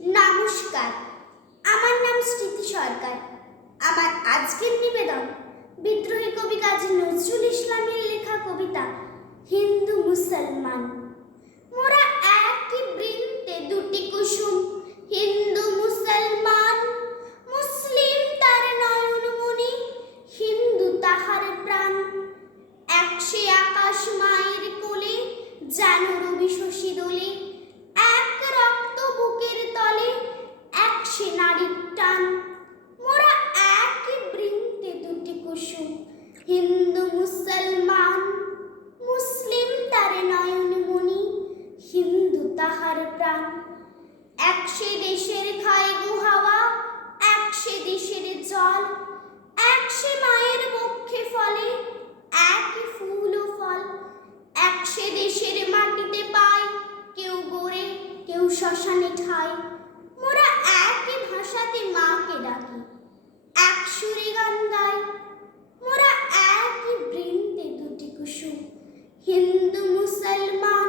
নমস্কার, আমার নাম স্মৃতি সরকার। আমার আজকের নিবেদন বিদ্রোহী কবি কাজী নজরুল ইসলামের লেখা কবিতা হিন্দু মুসলমান। মোরা একই বৃন্তে দুটি কুসুম, হিন্দু মুসলমান। মুসলিম তার নয়নমণি, হিন্দু তাহার প্রাণ। একসে আকাশ মায়ের কোলে, যেন রবি শশী দোলে। এক রক্ত বুকের তলে, একসে নারীর টান। মোরা একই বৃন্তে দুটি কুসুম, হিন্দু মুসলমান। মুসলিম তার নয়নমণি, হিন্দু তাহার প্রাণ। একসে দেশের খায় গো হাওয়া, একসে দেশের জল। একসে মায়ের বক্ষে ফলে, একই ফুল ও ফল। একসে দেশের মাটিতে পাই, কেউ গড়ে কেউ শ্মশানে ঠাই। মোরা একই ভাষাতে মাকে ডাকি, এক সুরে গান গাই। মোরা একই বৃন্তে দুটি কুসুম, হিন্দু মুসলমান।